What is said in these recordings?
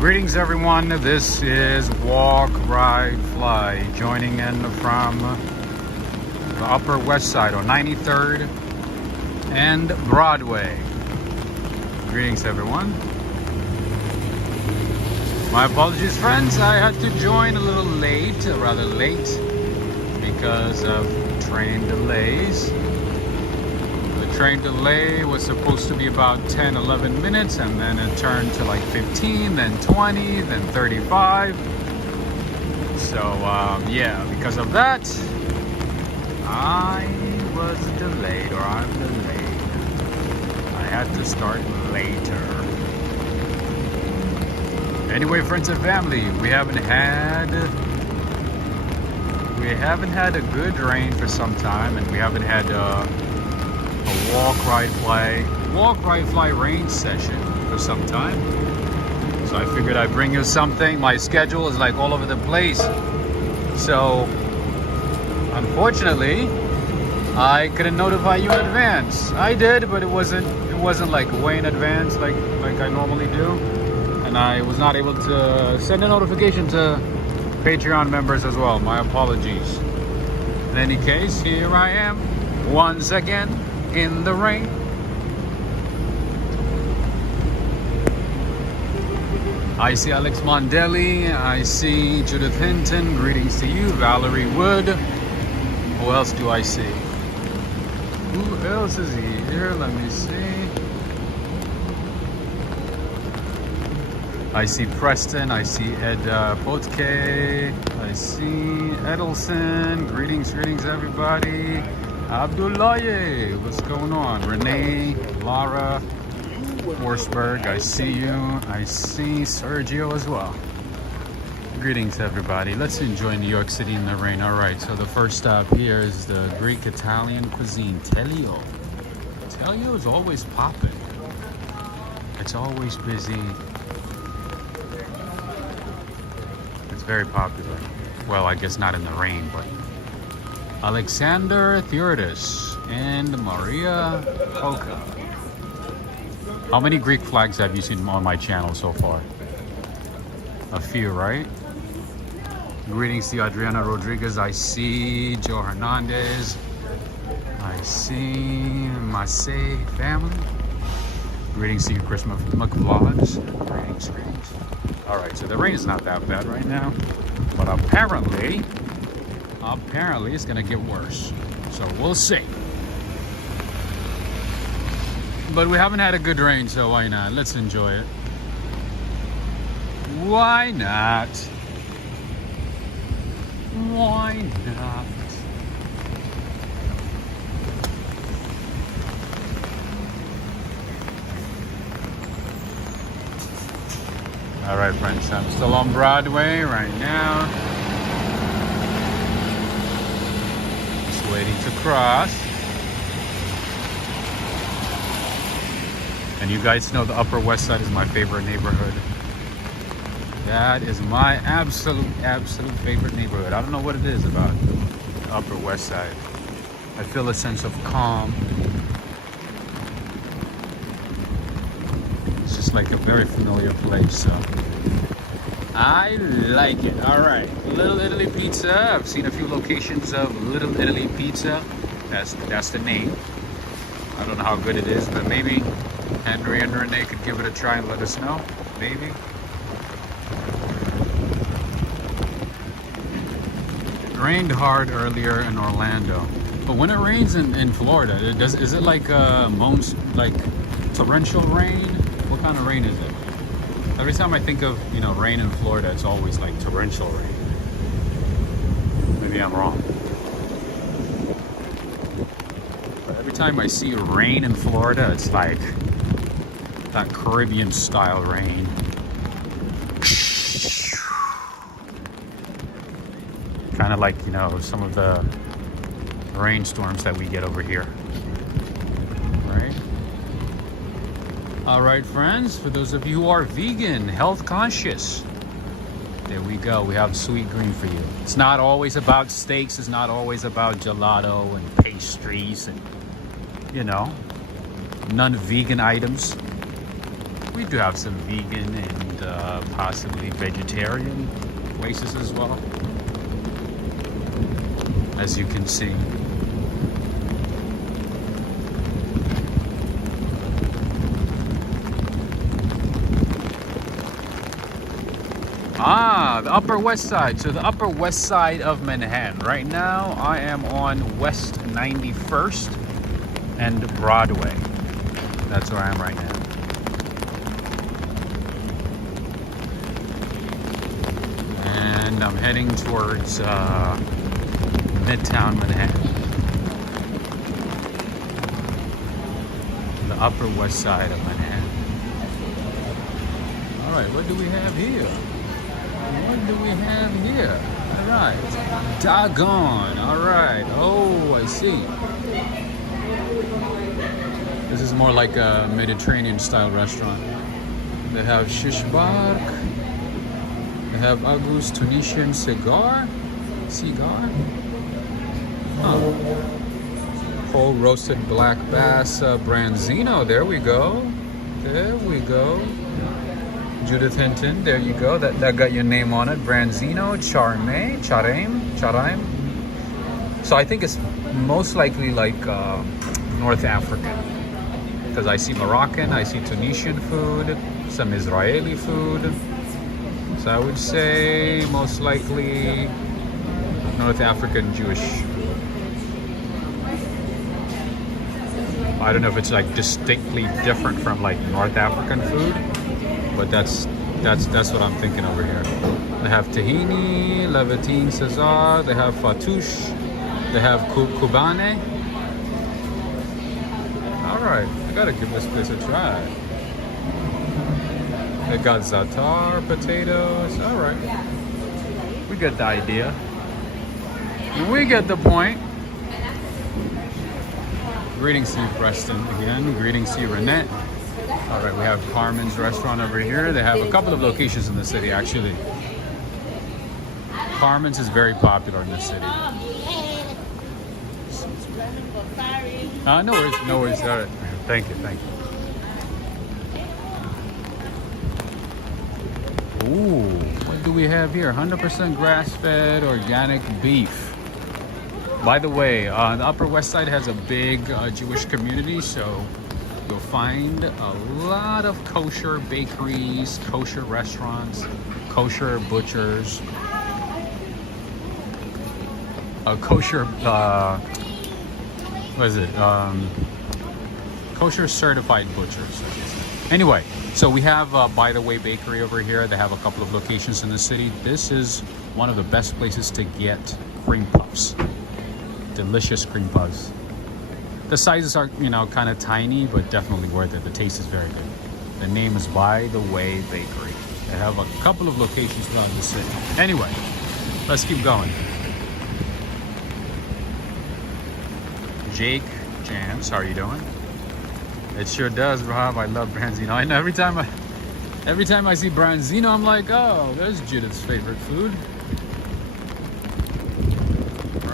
Greetings everyone, this is Walk, Ride, Fly, joining in from the Upper West Side on 93rd and Broadway. Greetings everyone. My apologies friends, I had to join a little late, rather late, because of train delays. The train delay was supposed to be about 10-11 minutes, and then it turned to like 15, then 20, then 35. So yeah, because of that I was delayed, or I'm delayed. I had to start later. Anyway, friends and family, we haven't had a good rain for some time, and we haven't had a walk, ride, fly rain session for some time. So I figured I'd bring you something. My schedule is like all over the place. So unfortunately, I couldn't notify you in advance. I did, but it wasn't like way in advance like I normally do. And I was not able to send a notification to Patreon members as well. My apologies. In any case, here I am once again in the rain. I see Alex Mondelli, I see Judith Hinton, greetings to you, Valerie Wood. Who else do I see? Who else is here? Let me see. I see Preston, I see Ed Potke, I see Edelson, greetings everybody. Abdullaye, what's going on? Renee, Lara, Forsberg, I see you. I see Sergio as well. Greetings everybody. Let's enjoy New York City in the rain. Alright, so the first stop here is the Greek Italian cuisine, Telio. Telio is always popping. It's always busy. It's very popular. Well, I guess not in the rain, but Alexander Theodis and Maria Oka. How many Greek flags have you seen on my channel so far? A few, right? Greetings to Adriana Rodriguez. I see Joe Hernandez. I see Massey family. Greetings to you, Chris McVlogs. Greetings. Alright, so the rain is not that bad right now, but apparently it's gonna get worse, so we'll see. But we haven't had a good rain, so why not? Let's enjoy it. Why not? Why not? All right, friends, I'm still on Broadway right now. Waiting to cross. And you guys know the Upper West Side is my favorite neighborhood. That is my absolute favorite neighborhood. I don't know what it is about the Upper West Side. I feel a sense of calm. It's just like a very familiar place, so I like it. All right, Little Italy Pizza. I've seen a few locations of Little Italy Pizza. That's the name. I don't know how good it is, but maybe Henry and Renee could give it a try and let us know. Maybe. It rained hard earlier in Orlando, but when it rains in Florida, is it like torrential rain? What kind of rain is it? Every time I think of, rain in Florida, it's always like torrential rain. Maybe I'm wrong. But every time I see rain in Florida, it's like that Caribbean style rain. Kind of like, some of the rainstorms that we get over here. Right? All right, friends, for those of you who are vegan, health conscious, there we go. We have sweet green for you. It's not always about steaks. It's not always about gelato and pastries and, non-vegan items. We do have some vegan and possibly vegetarian places as well, as you can see. The Upper West Side. So the Upper West Side of Manhattan. Right now, I am on West 91st and Broadway. That's where I am right now. And I'm heading towards Midtown Manhattan. The Upper West Side of Manhattan. All right, what do we have here? What do we have here? All right, doggone. All right. Oh, I see. This is more like a Mediterranean-style restaurant. They have shish bark. They have Agus Tunisian cigar. Oh. Whole roasted black bass branzino. There we go. There we go. Judith Hinton, there you go. That got your name on it. Branzino, Charame. So I think it's most likely like North African, because I see Moroccan, I see Tunisian food, some Israeli food. So I would say most likely North African Jewish. I don't know if it's like distinctly different from like North African food, but that's what I'm thinking over here. They have tahini, levatine Cesar, they have fatouche, they have kubane. All right, I gotta give this place a try. They got za'atar, potatoes. All right, we get the idea. We get the point. Greetings to you, Preston. Again, greetings to you, Renette. All right, we have Carmen's restaurant over here. They have a couple of locations in the city, actually. Carmen's is very popular in the city. No worries, no worries. All right, thank you. Ooh, what do we have here? 100% grass-fed organic beef. By the way, the Upper West Side has a big Jewish community, so you'll find a lot of kosher bakeries, kosher restaurants, kosher butchers, kosher, kosher certified butchers. Anyway, so we have By the Way Bakery over here. They have a couple of locations in the city. This is one of the best places to get cream puffs. Delicious cream puffs. The sizes are, kind of tiny, but definitely worth it. The taste is very good. The name is By the Way Bakery. They have a couple of locations around the city. Anyway, let's keep going. Jake Jams, how are you doing? It sure does, Rob. I love branzino. And every time I see branzino, I'm like, oh, there's Judith's favorite food.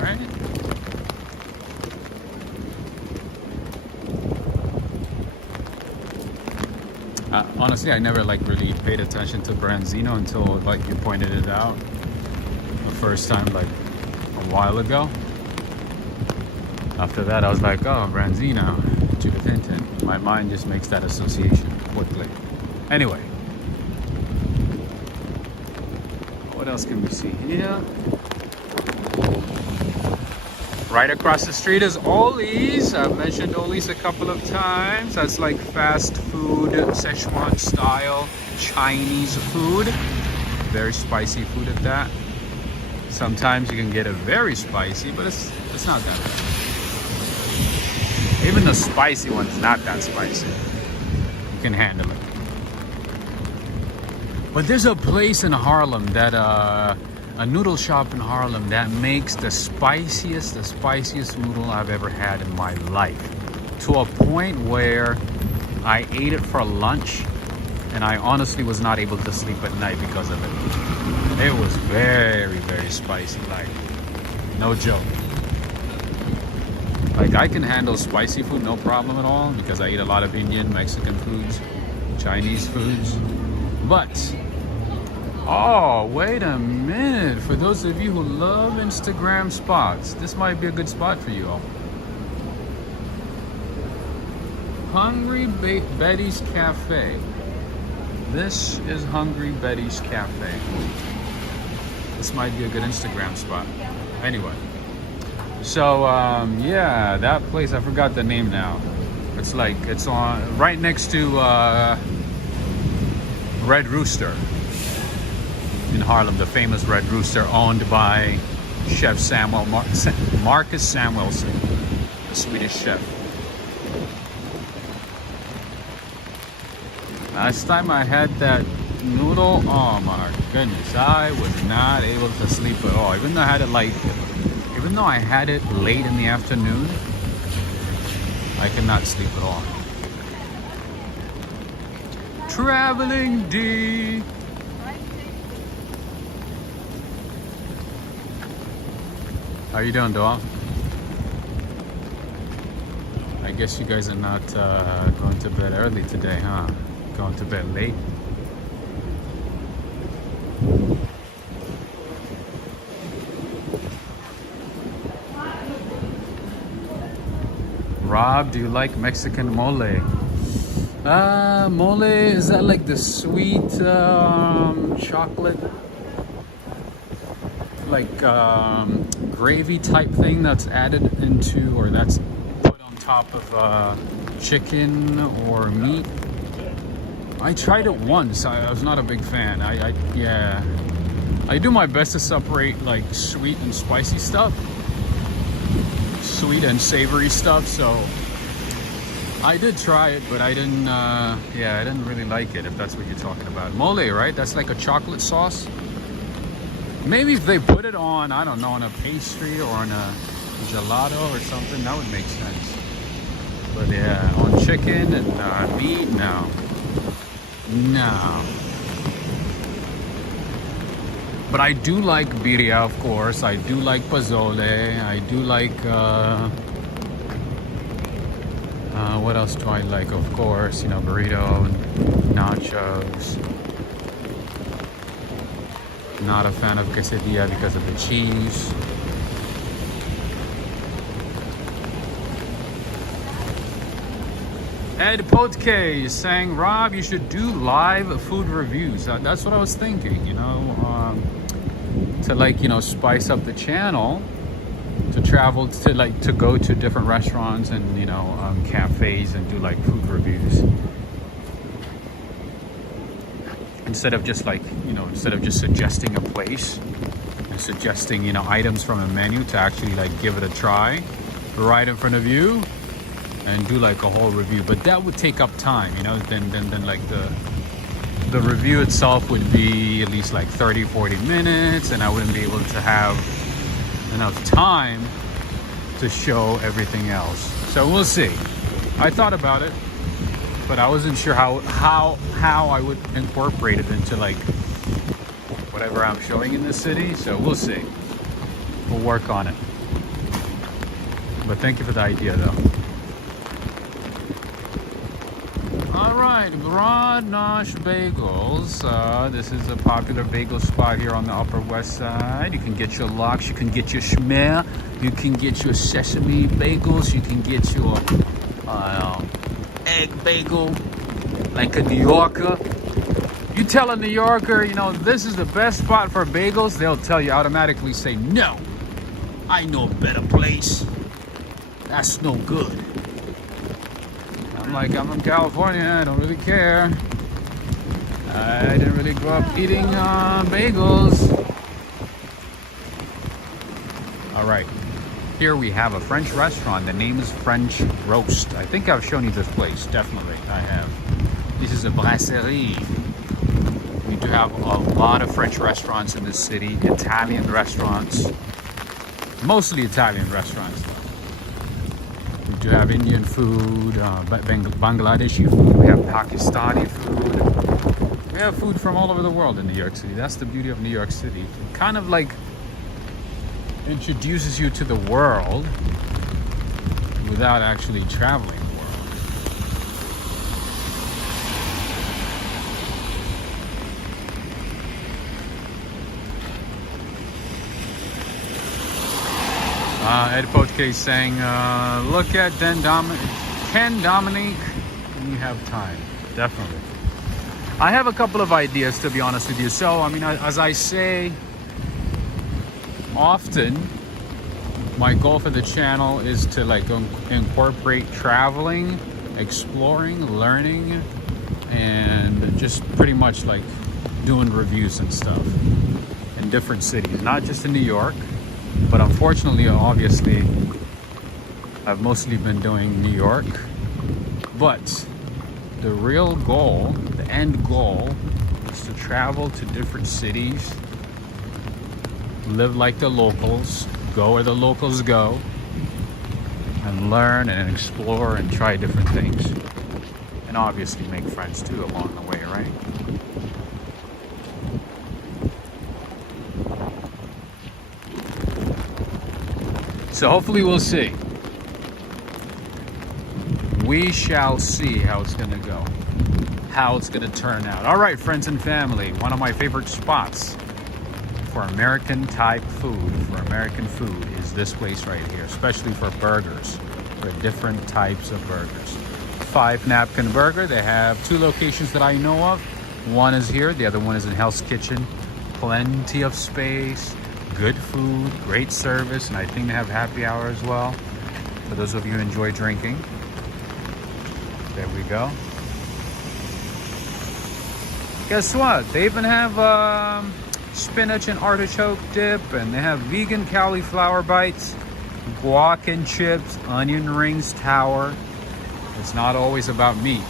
Right? Honestly, I never really paid attention to branzino until you pointed it out the first time a while ago. After that, I was like, oh, branzino, Judith Hinton. My mind just makes that association quickly. Anyway, what else can we see here? Right across the street is Ollie's. I've mentioned Ollie's a couple of times. That's like fast food, Szechuan style Chinese food. Very spicy food at that. Sometimes you can get it very spicy, but it's not that bad. Even the spicy one's not that spicy. You can handle it. But there's a place in Harlem that a noodle shop in Harlem that makes the spiciest noodle I've ever had in my life. To a point where I ate it for lunch and I honestly was not able to sleep at night because of it. It was very, very spicy, no joke. I can handle spicy food, no problem at all, because I eat a lot of Indian, Mexican foods, Chinese foods. But Oh, wait a minute. For those of you who love Instagram spots, this might be a good spot for you all. Hungry Betty's Cafe. This is Hungry Betty's Cafe. This might be a good Instagram spot. Anyway. So, yeah, that place, I forgot the name now. It's on right next to Red Rooster in Harlem, the famous Red Rooster owned by Chef Marcus Samuelsson, the Swedish chef. Last time I had that noodle, oh my goodness, I was not able to sleep at all. Even though I had it late in the afternoon, I could not sleep at all. Traveling D. How you doing, dog? I guess you guys are not going to bed early today, huh? Going to bed late. Rob, do you like Mexican mole? Mole, is that like the sweet chocolate, like gravy type thing that's added into, or that's put on top of chicken or meat? I tried it once. I was not a big fan. I do my best to separate like sweet and spicy stuff, sweet and savory stuff. So I did try it, but I didn't. I didn't really like it. If that's what you're talking about, mole, right? That's like a chocolate sauce. Maybe if they put it on, I don't know, on a pastry or on a gelato or something, that would make sense. But yeah, on chicken and meat, no. But I do like birria, of course. I do like pozole. I do like what else do I like? Of course, you know, burrito, nachos. Not a fan of quesadilla because of the cheese. Ed Potke is saying, Rob, you should do live food reviews. That's what I was thinking, you know, to like, you know, spice up the channel, to travel to like, to go to different restaurants and, you know, cafes and do like food reviews. Instead of just like, you know, instead of just suggesting a place and suggesting, you know, items from a menu, to actually like give it a try right in front of you and do like a whole review. But that would take up time, you know, then like the review itself would be at least like 30-40 minutes, and I wouldn't be able to have enough time to show everything else. So we'll see. I thought about it, but I wasn't sure how I would incorporate it into like whatever I'm showing in the city. So we'll see. We'll work on it. But thank you for the idea, though. All right, Broad Nosh Bagels. This is a popular bagel spot here on the Upper West Side. You can get your lox, you can get your schmear, you can get your sesame bagels, you can get your egg bagel, like a New Yorker. You tell a New Yorker, you know, this is the best spot for bagels, they'll tell you automatically, say, no, I know a better place. That's no good. I'm like, I'm from California, I don't really care. I didn't really grow up eating bagels. All right, here we have a French restaurant. The name is French Roast. I think I've shown you this place, definitely, I have. This is a brasserie. We do have a lot of French restaurants in this city, Italian restaurants, mostly Italian restaurants. We do have Indian food, Bangladeshi food, we have Pakistani food. We have food from all over the world in New York City. That's the beauty of New York City. It kind of like introduces you to the world without actually traveling the world. Ed Potke saying, look at Ken Dominique when you have time. Definitely. I have a couple of ideas, to be honest with you. So, I mean, as I say often, my goal for the channel is to like incorporate traveling, exploring, learning, and just pretty much like doing reviews and stuff in different cities, not just in New York, but unfortunately, obviously, I've mostly been doing New York. But the real goal, the end goal, is to travel to different cities, live like the locals, go where the locals go, and learn and explore and try different things. And obviously make friends too along the way, right? So hopefully we'll see. We shall see how it's gonna go, how it's gonna turn out. All right, friends and family, one of my favorite spots for American type food, for American food, is this place right here, especially for burgers, for different types of burgers. 5 Napkin Burger. They have 2 locations that I know of. One is here, the other one is in Hell's Kitchen. Plenty of space, good food, great service, and I think they have happy hour as well for those of you who enjoy drinking. There we go. Guess what? They even have spinach and artichoke dip, and they have vegan cauliflower bites, guac and chips, onion rings tower. It's not always about meat.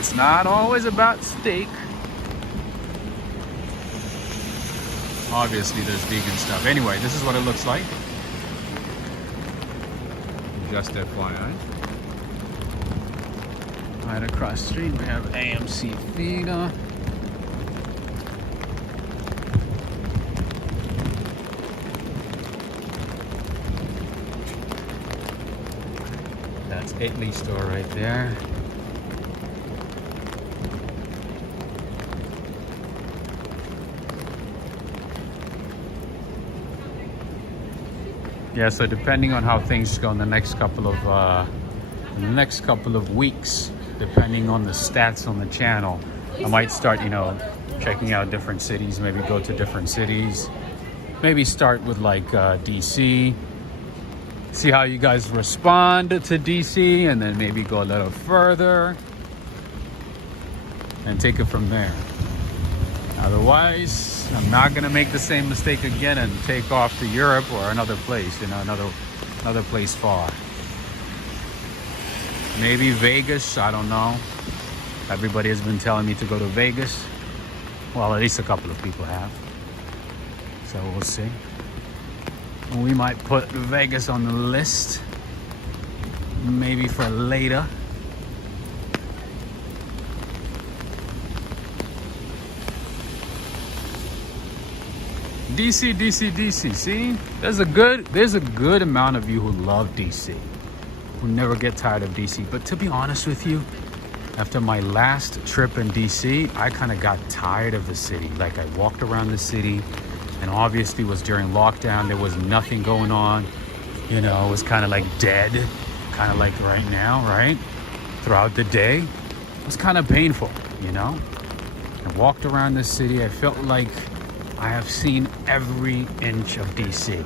It's not always about steak. Obviously, there's vegan stuff. Anyway, this is what it looks like. Just FYI. Right across the street, we have AMC Fina. That's Italy store right there. Yeah, so depending on how things go in the next couple of weeks, depending on the stats on the channel, I might start, you know, checking out different cities, maybe go to different cities, maybe start with like DC, see how you guys respond to DC, and then maybe go a little further and take it from there. Otherwise, I'm not gonna make the same mistake again and take off to Europe or another place, you know, another place far. Maybe Vegas, I don't know. Everybody has been telling me to go to Vegas. Well, at least a couple of people have. So we'll see. We might put Vegas on the list. Maybe for later. DC, DC, DC. See? There's a good amount of you who love DC. Who never get tired of DC. But to be honest with you, after my last trip in DC, I kind of got tired of the city. Like, I walked around the city, and obviously it was during lockdown. There was nothing going on. You know, it was kind of like dead, kind of like right now, right? Throughout the day. It was kind of painful, you know? I walked around the city. I felt like I have seen every inch of DC.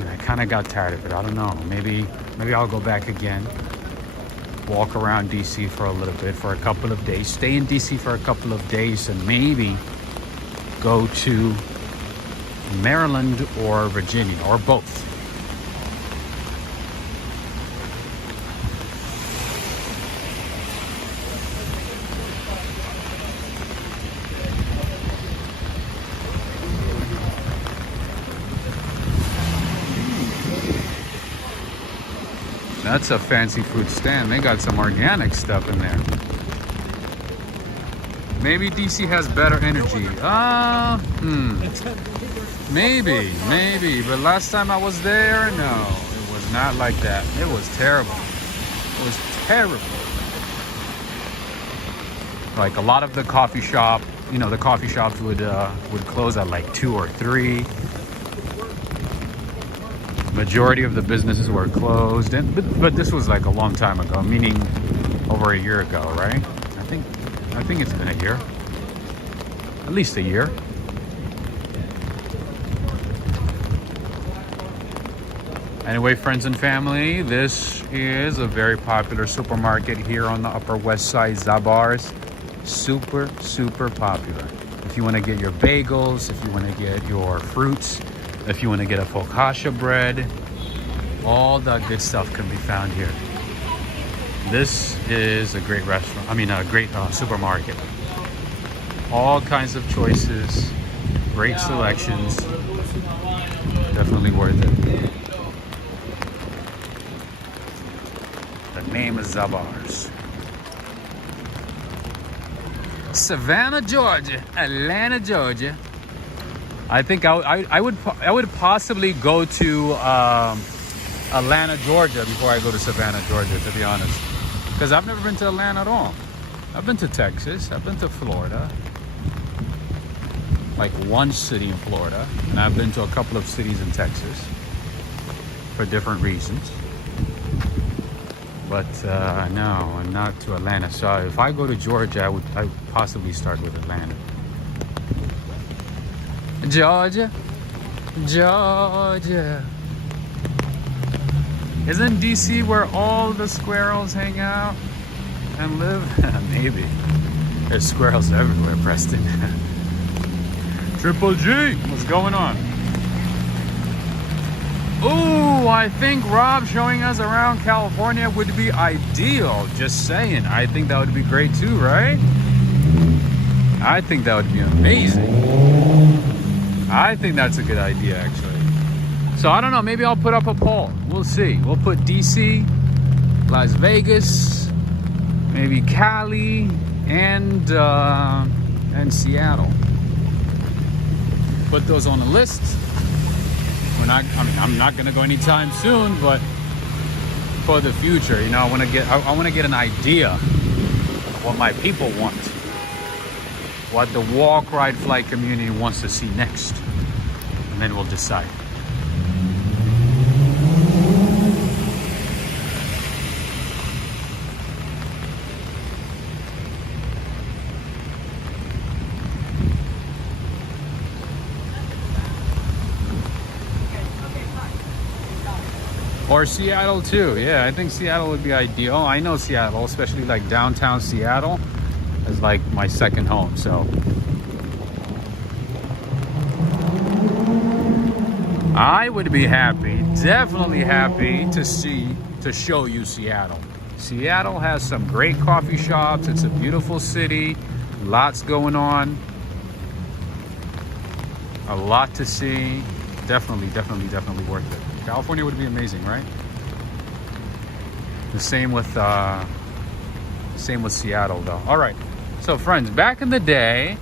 And I kind of got tired of it. I don't know. Maybe I'll go back again. Walk around DC for a little bit, for a couple of days. Stay in DC for a couple of days, and maybe go to Maryland or Virginia, or both. That's a fancy food stand. They got some organic stuff in there. Maybe DC has better energy. Maybe. But last time I was there, no, it was not like that. It was terrible. It was terrible. Like, a lot of the coffee shop you know, the coffee shops would close at like 2 or 3. Majority of the businesses were closed, and but this was like a long time ago, meaning over a year ago, right? I think it's been a year, at least a year. Anyway, friends and family, this is a very popular supermarket here on the Upper West Side, Zabar's. Super, super popular. If you want to get your bagels, if you want to get your fruits, if you want to get a focaccia bread, all that good stuff can be found here. This is a great restaurant, a great supermarket. All kinds of choices, great selections, definitely worth it. The name is Zabar's. Savannah, Georgia, Atlanta, Georgia. I think I would possibly go to Atlanta, Georgia before I go to Savannah, Georgia, to be honest, because I've never been to Atlanta at all. I've been to Texas, I've been to Florida, like one city in Florida, and I've been to a couple of cities in Texas for different reasons. But no, not to Atlanta. So if I go to Georgia, I would possibly start with Atlanta. Georgia, Georgia. Isn't DC where all the squirrels hang out and live? Maybe. There's squirrels everywhere, Preston. Triple G, what's going on? Ooh, I think Rob showing us around California would be ideal. Just saying. I think that would be great too, right? I think that would be amazing. I think that's a good idea, actually. So I don't know, maybe I'll put up a poll. We'll see. We'll put DC, Las Vegas, maybe Cali, and Seattle. Put those on the list. I'm not gonna go anytime soon, but for the future, you know, I want to get an idea of what my people want, what the walk, ride, flight community wants to see next, and then we'll decide. Or Seattle too. Yeah, I think Seattle would be ideal. I know Seattle, especially like downtown Seattle, is like my second home. So I would be happy, definitely happy to show you Seattle. Seattle has some great coffee shops. It's a beautiful city, lots going on, a lot to see. Definitely worth it. California would be amazing, right? The same with Seattle, though. All right, so friends, back in the day,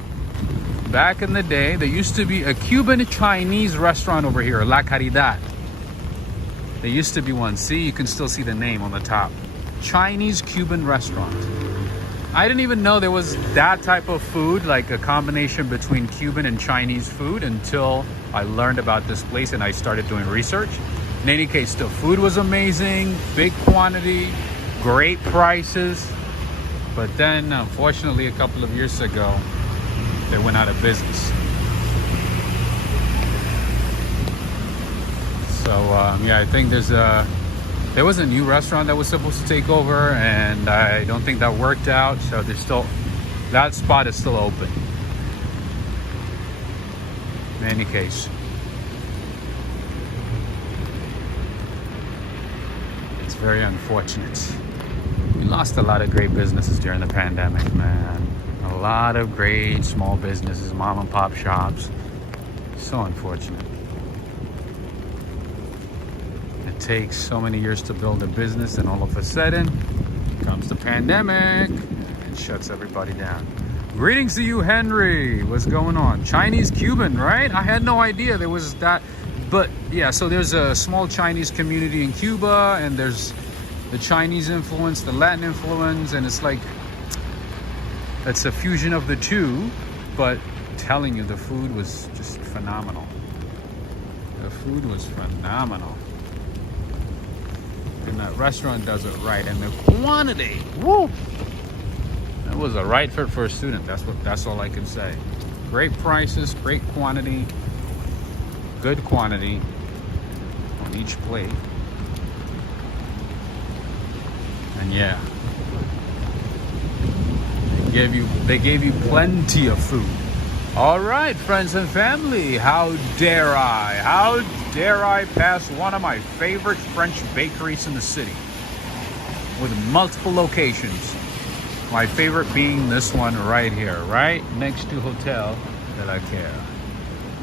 there used to be a Cuban Chinese restaurant over here, La Caridad. There used to be one. See, you can still see the name on the top. Chinese Cuban restaurant. I didn't even know there was that type of food, like a combination between Cuban and Chinese food, until I learned about this place and I started doing research. In any case, the food was amazing, big quantity, great prices. But then, unfortunately, a couple of years ago, they went out of business. So, yeah, I think there was a new restaurant that was supposed to take over, and I don't think that worked out. So that spot is still open. In any case, it's very unfortunate. We lost a lot of great businesses during the pandemic, man. A lot of great small businesses, mom and pop shops. So unfortunate. It takes so many years to build a business, and all of a sudden comes the pandemic and shuts everybody down. Greetings to you, Henry. What's going on? Chinese Cuban, right? I had no idea there was that. But yeah, so there's a small Chinese community in Cuba, and there's the Chinese influence, the Latin influence, and it's like, it's a fusion of the two. but telling you, the food was just phenomenal. The food was phenomenal. And that restaurant does it right, and the quantity, woo! It was a right fit for a student. That's all I can say. Great prices, great quantity, good quantity on each plate. And yeah, they gave you plenty of food. All right, friends and family, how dare I pass one of my favorite French bakeries in the city with multiple locations. My favorite being this one right here, right next to Hotel de la Caire.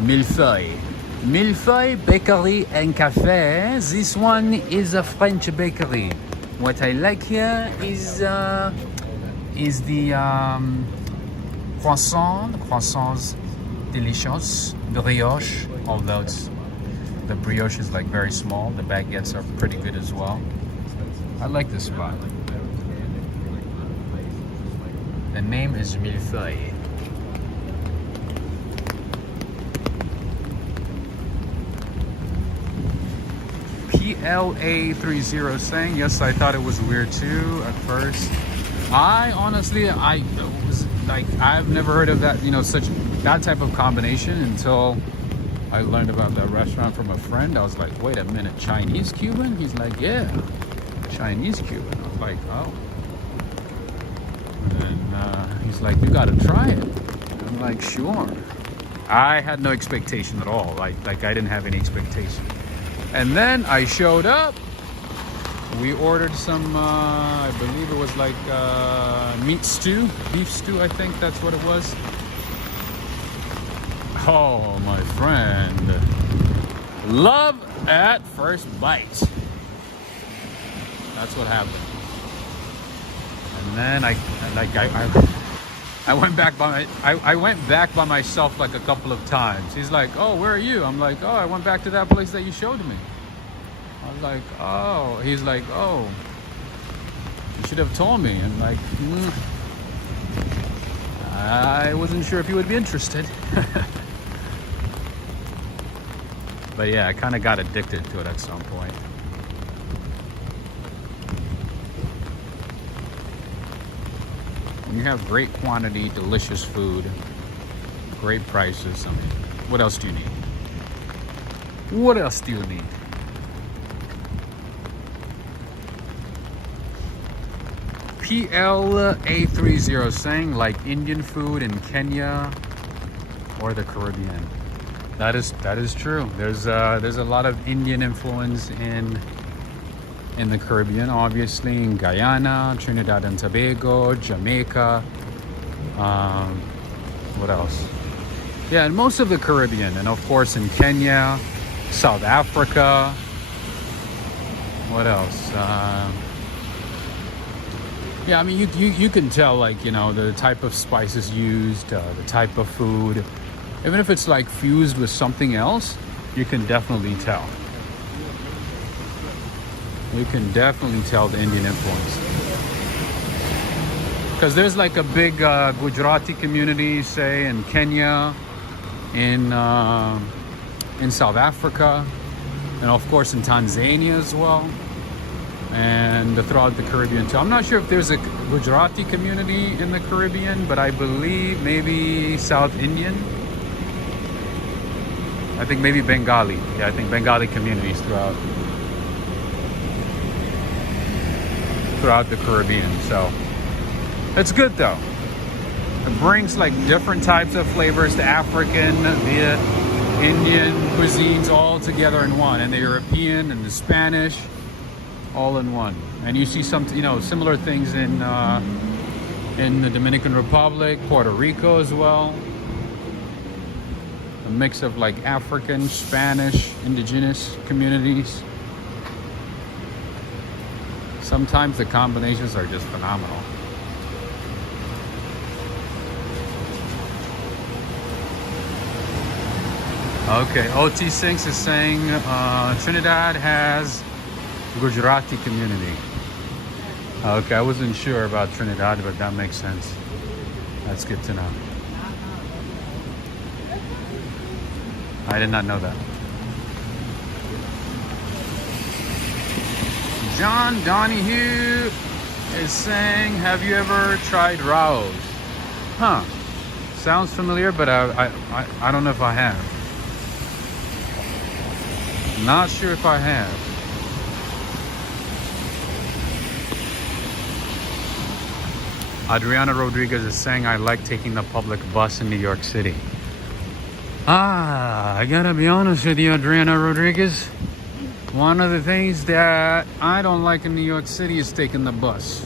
Millefeuille. Millefeuille Bakery and Cafe. This one is a French bakery. What I like here is the croissants delicious, brioche, although the brioche is like very small. The baguettes are pretty good as well. I like this spot. The name is Millefeuille. PLA30 saying, yes, I thought it was weird too at first. I was like, I've never heard of that, that type of combination until I learned about that restaurant from a friend. I was like, wait a minute, Chinese Cuban? He's like, yeah, Chinese Cuban. I was like, oh. And he's like, you gotta try it. I'm like, sure. I had no expectation at all. Like I didn't have any expectation. And then I showed up. We ordered some, I believe it was like beef stew, I think that's what it was. Oh, my friend. Love at first bite. That's what happened. And then I went back by myself like a couple of times. He's like, oh, where are you? I'm like, oh, I went back to that place that you showed me. I was like, oh. He's like, oh, you should have told me. And like, I wasn't sure if you would be interested. But yeah, I kind of got addicted to it at some point. When you have great quantity, delicious food, great prices, I mean, what else do you need? What else do you need? PLA30 saying, like Indian food in Kenya or the Caribbean. That is true. There's a lot of Indian influence in the Caribbean, obviously, in Guyana, Trinidad and Tobago, Jamaica. What else? Yeah, and most of the Caribbean, and of course in Kenya, South Africa. What else? Yeah, I mean, you can tell, like, the type of spices used, the type of food. Even if it's like fused with something else, you can definitely tell. You can definitely tell the Indian influence. Because there's like a big Gujarati community, say, in Kenya, in South Africa, and of course in Tanzania as well, and throughout the Caribbean too. I'm not sure if there's a Gujarati community in the Caribbean, but I believe maybe South Indian. I think maybe Bengali. Yeah, I think Bengali communities throughout the Caribbean. So it's good though. It brings like different types of flavors, the African, the Indian cuisines all together in one, and the European and the Spanish all in one. And you see some, similar things in the Dominican Republic, Puerto Rico as well. A mix of like African, Spanish, indigenous communities. Sometimes the combinations are just phenomenal. Okay, OT Sinks is saying Trinidad has Gujarati community. Okay, I wasn't sure about Trinidad, but that makes sense. That's good to know. I did not know that. John Donahue is saying, have you ever tried Rao's? Huh. Sounds familiar, but I don't know if I have. Not sure if I have. Adriana Rodriguez is saying, I like taking the public bus in New York City. I gotta be honest with you, Adriana Rodriguez. One of the things that I don't like in New York City is taking the bus.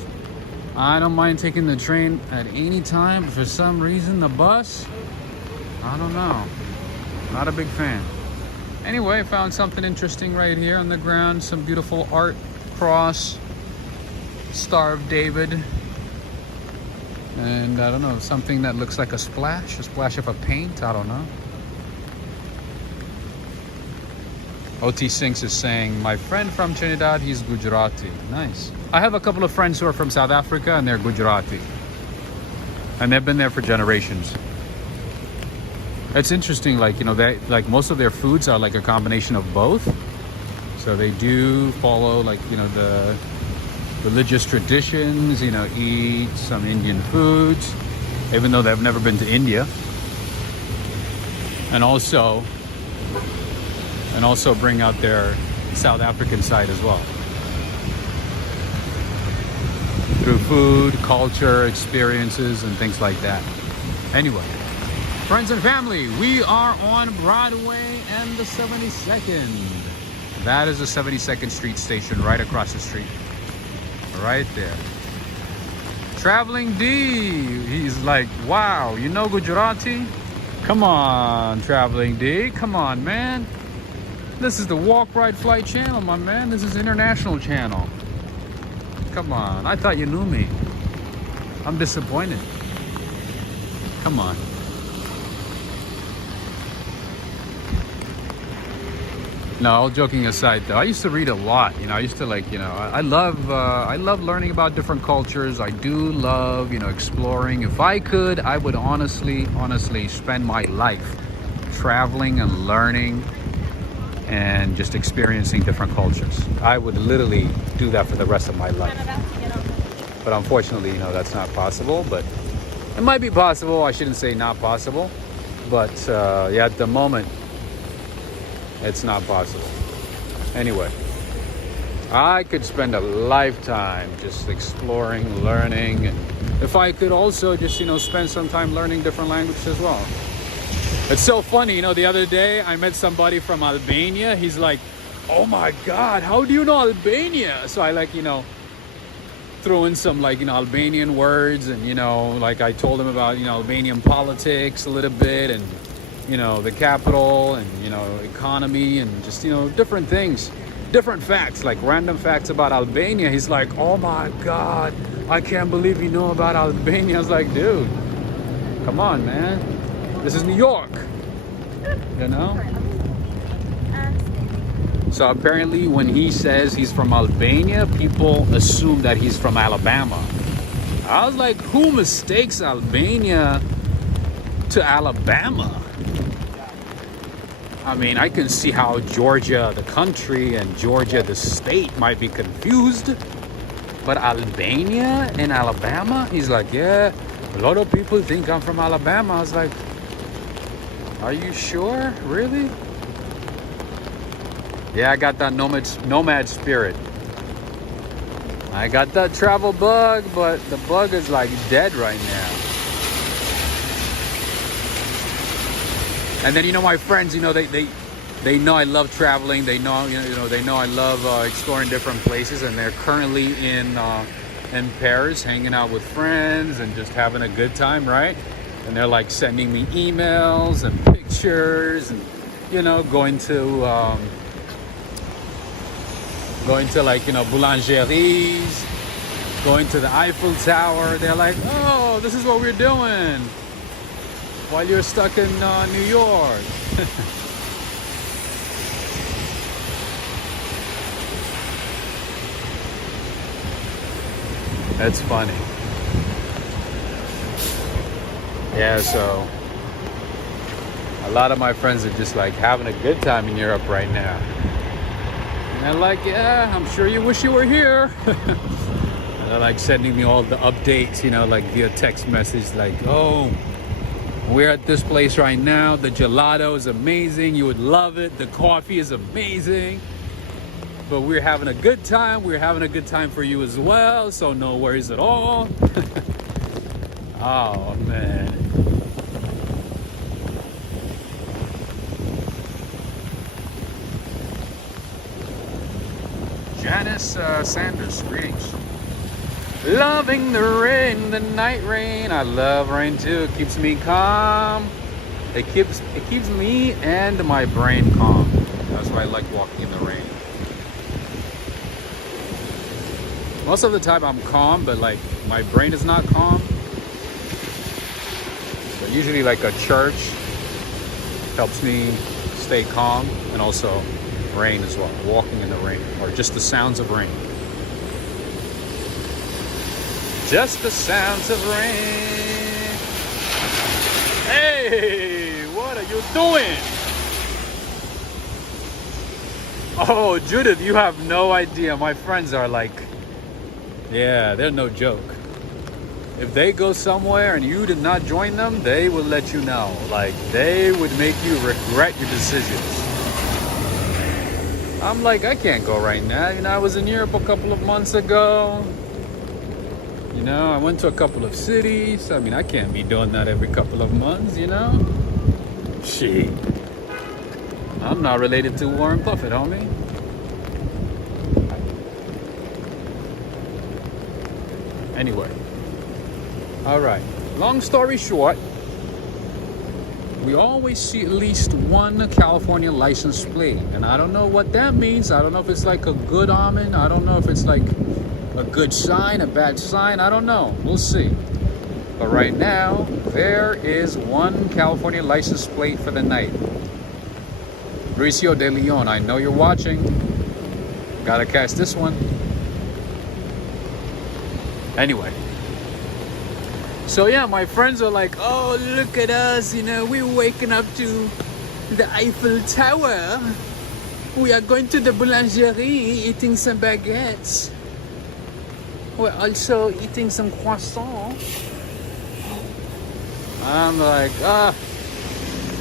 I don't mind taking the train at any time, but for some reason the bus, I don't know. Not a big fan. Anyway, I found something interesting right here on the ground. Some beautiful art, cross, Star of David. And I don't know, something that looks like a splash of a paint, I don't know. OT Sinks is saying, my friend from Trinidad, he's Gujarati. Nice. I have a couple of friends who are from South Africa and they're Gujarati. And they've been there for generations. It's interesting, like, you know, they like most of their foods are like a combination of both. So they do follow, like, you know, the religious traditions, you know, eat some Indian foods, even though they've never been to India. And also bring out their South African side as well. Through food, culture, experiences, and things like that. Anyway, friends and family, we are on Broadway and the 72nd. That is the 72nd Street station right across the street. Right there. Traveling D. He's like, wow, you know Gujarati? Come on, Traveling D. Come on, man. This is the Walk, Ride, Flight channel, my man. This is international channel. Come on. I thought you knew me. I'm disappointed. Come on. No, all joking aside though, I used to read a lot, you know, I used to like, you know, I love learning about different cultures. I do love, you know, exploring. If I could, I would honestly spend my life traveling and learning and just experiencing different cultures. I would literally do that for the rest of my life. But unfortunately, you know, that's not possible, but it might be possible. I shouldn't say not possible, but yeah, at the moment, it's not possible. Anyway, I could spend a lifetime just exploring, learning, and if I could also just, you know, spend some time learning different languages as well. It's so funny, you know, the other day I met somebody from Albania. He's like, oh my God, how do you know Albania? So I like, you know, throw in some like, you know, Albanian words, and, you know, like I told him about, you know, Albanian politics a little bit, and, you know, the capital, and, you know, economy, and just, you know, different things, different facts, like random facts about Albania. He's like, oh my God, I can't believe you know about Albania. I was like, dude, come on, man. This is New York, you know? So apparently when he says he's from Albania, people assume that he's from Alabama. I was like, who mistakes Albania to Alabama? I mean, I can see how Georgia, the country, and Georgia, the state, might be confused. But Albania and Alabama? He's like, yeah, a lot of people think I'm from Alabama. I was like, are you sure? Really? Yeah, I got that nomad spirit. I got that travel bug, but the bug is like dead right now. And then, you know, my friends, you know, they know I love traveling. They know, you know, they know I love exploring different places, and they're currently in Paris, hanging out with friends and just having a good time, right? And they're like sending me emails and pictures, and, you know, going to like, you know, boulangeries, going to the Eiffel Tower. They're like, oh, this is what we're doing while you're stuck in New York. That's funny. Yeah, so A lot of my friends are just like having a good time in Europe right now. And they're like, yeah, I'm sure you wish you were here. And they're like sending me all the updates, you know, like via text message, like, oh, we're at this place right now. The gelato is amazing. You would love it. The coffee is amazing. But we're having a good time. We're having a good time for you as well. So no worries at all. Oh, man. Janice Sanders, greetings. Loving the rain, the night rain. I love rain too. It keeps me calm. It keeps me and my brain calm. That's why I like walking in the rain. Most of the time I'm calm, but like my brain is not calm. But usually like a church helps me stay calm, and also rain as well, walking in the rain, or just the sounds of rain. Just the sounds of rain. Hey, what are you doing? Oh, Judith, you have no idea. My friends are like, yeah, they're no joke. If they go somewhere and you did not join them, they will let you know. Like, they would make you regret your decisions. I'm like, I can't go right now. You know, I was in Europe a couple of months ago. You know, I went to a couple of cities. I mean, I can't be doing that every couple of months, you know? Shit. I'm not related to Warren Buffett, homie. Anyway. All right. Long story short, we always see at least one California license plate. And I don't know what that means. I don't know if it's like a good omen. I don't know if it's like a good sign, a bad sign. I don't know. We'll see. But right now, there is one California license plate for the night. Mauricio de Leon, I know you're watching. Gotta catch this one. Anyway. So yeah, my friends are like, oh, look at us, you know, we're waking up to the Eiffel Tower. We are going to the boulangerie, eating some baguettes. We're also eating some croissant. I'm like,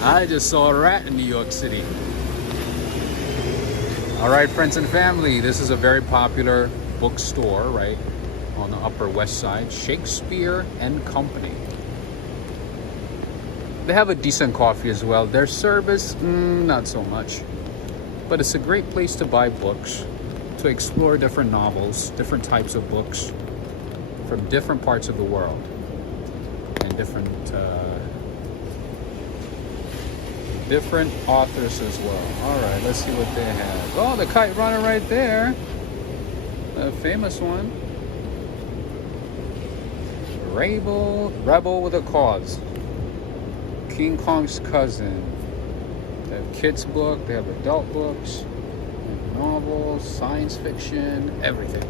I just saw a rat in New York City. All right, friends and family, this is a very popular bookstore, right? On the Upper West Side, Shakespeare and Company. They have a decent coffee as well. Their service, not so much. But it's a great place to buy books, to explore different novels, different types of books from different parts of the world, and different authors as well. All right, let's see what they have. Oh, the Kite Runner right there, a famous one. Rebel with a Cause, King Kong's Cousin. They have kids book, they have adult books, novels, science fiction, everything.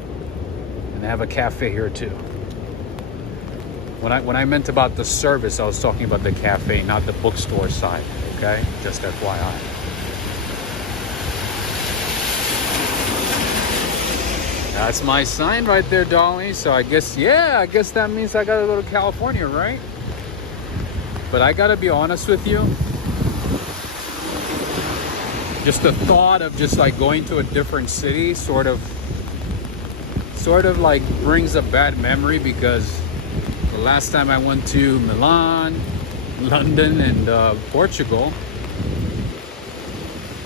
And they have a cafe here too. When I meant about the service, I was talking about the cafe, not the bookstore side. Okay, just FYI. That's my sign right there, Dolly. So I guess that means I gotta go to California, right? But I gotta be honest with you. Just the thought of just like going to a different city sort of like brings a bad memory, because the last time I went to Milan, London, and Portugal,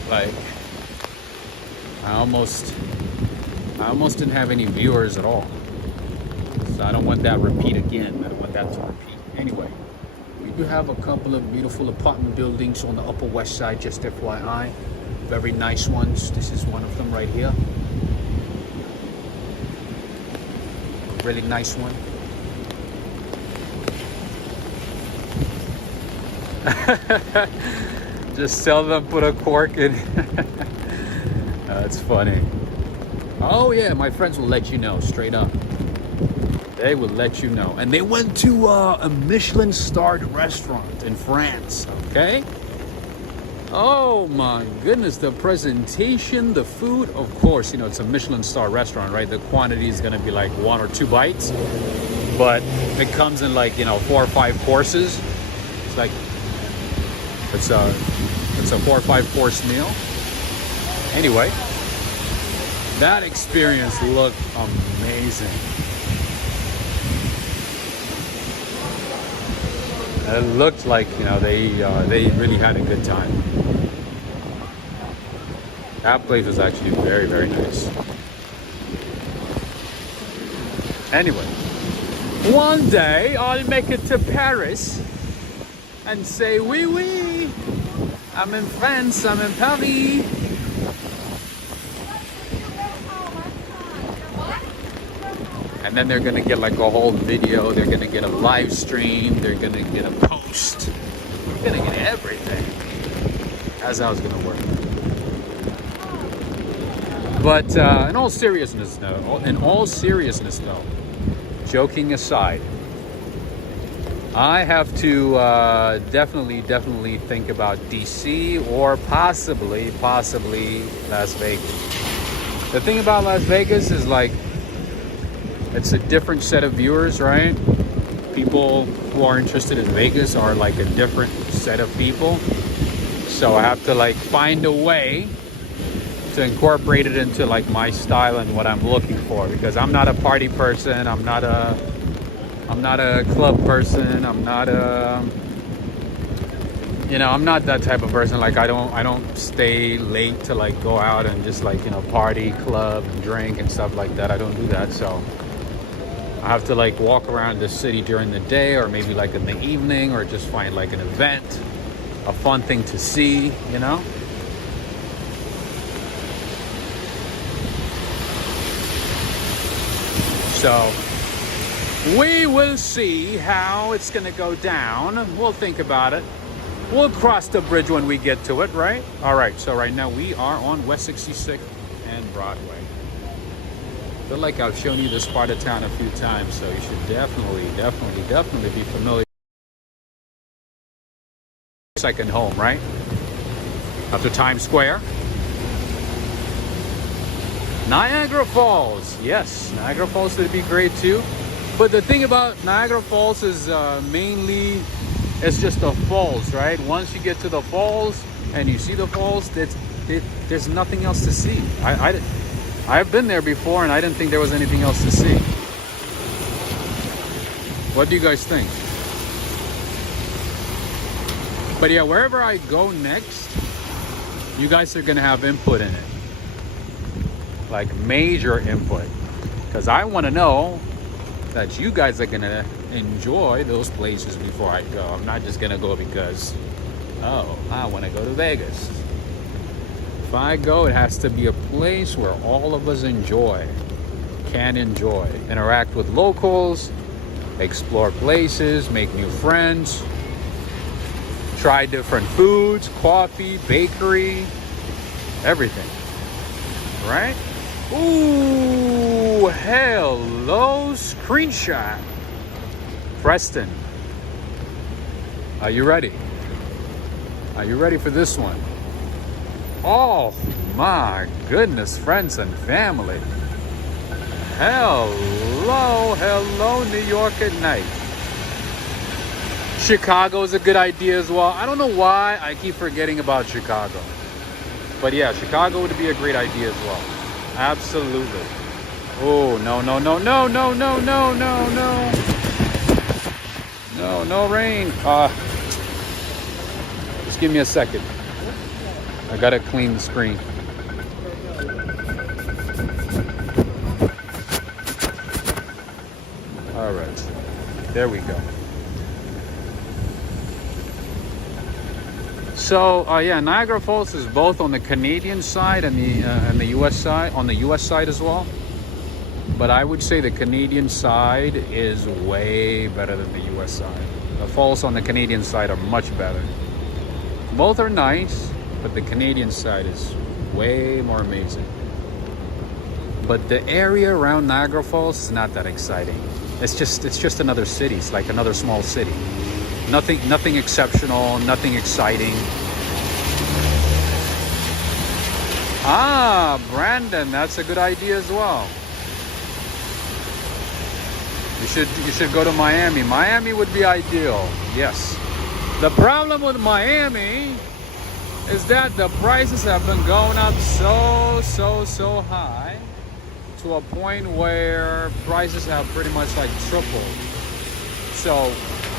like I almost didn't have any viewers at all. So I don't want that repeat again. I don't want that to repeat. Anyway, we do have a couple of beautiful apartment buildings on the Upper West Side, just FYI. Very nice ones. This is one of them right here. A really nice one. Just tell them put a cork in. That's funny. Oh yeah, my friends will let you know straight up. They will let you know. And they went to a Michelin-starred restaurant in France, okay? Oh my goodness, the presentation, the food, of course, you know, it's a Michelin star restaurant, right? The quantity is going to be like 1 or 2 bites, but it comes in like, you know, 4 or 5 courses. It's like, it's a 4 or 5 course meal. Anyway, that experience looked amazing. It looked like, you know, they really had a good time. That place was actually very, very nice. Anyway, one day I'll make it to Paris and say, oui, oui, I'm in France, I'm in Paris. And then they're gonna get like a whole video, they're gonna get a live stream, they're gonna get a post, they're gonna get everything. That's how it's gonna work. But in all seriousness though, joking aside, I have to definitely think about DC or possibly Las Vegas. The thing about Las Vegas is like, it's a different set of viewers, right? People who are interested in Vegas are like a different set of people. So I have to like find a way to incorporate it into like my style and what I'm looking for, because I'm not a party person, I'm not a club person, I'm not that type of person. Like I don't stay late to like go out and just like, you know, party, club, and drink and stuff like that. I don't do that. So I have to like walk around the city during the day, or maybe like in the evening, or just find like an event, a fun thing to see, you know? So we will see how it's gonna go down. We'll think about it. We'll cross the bridge when we get to it, right? All right, so right now we are on West 66th and Broadway. I feel like I've shown you this part of town a few times, so you should definitely be familiar. Second home, right? After Times Square. Niagara Falls. Yes, Niagara Falls would be great too. But the thing about Niagara Falls is mainly it's just the falls, right? Once you get to the falls and you see the falls, there's nothing else to see. I've been there before and I didn't think there was anything else to see. What do you guys think? But yeah, wherever I go next, you guys are gonna have input in it. Like major input. Because I want to know that you guys are gonna enjoy those places before I go. I'm not just gonna go because, oh, I want to go to Vegas. If I go, it has to be a place where all of us can enjoy, interact with locals, explore places, make new friends, try different foods, coffee, bakery, everything, right? Ooh, hello, screenshot. Preston, are you ready? Are you ready for this one? Oh my goodness, friends and family. Hello, New York at night. Chicago is a good idea as well. I don't know why I keep forgetting about Chicago. But yeah, Chicago would be a great idea as well. Absolutely. Oh, no. No rain. Just give me a second. I gotta clean the screen. All right, there we go. So yeah, Niagara Falls is both on the Canadian side and the U.S. side, on the U.S. side as well. But I would say the Canadian side is way better than the U.S. side. The falls on the Canadian side are much better. Both are nice, but the Canadian side is way more amazing. But the area around Niagara Falls is not that exciting. It's just another city. It's like another small city. Nothing exceptional, nothing exciting. Ah, Brandon, that's a good idea as well. You should go to Miami. Miami would be ideal. Yes. The problem with Miami is that the prices have been going up so high to a point where prices have pretty much like tripled. So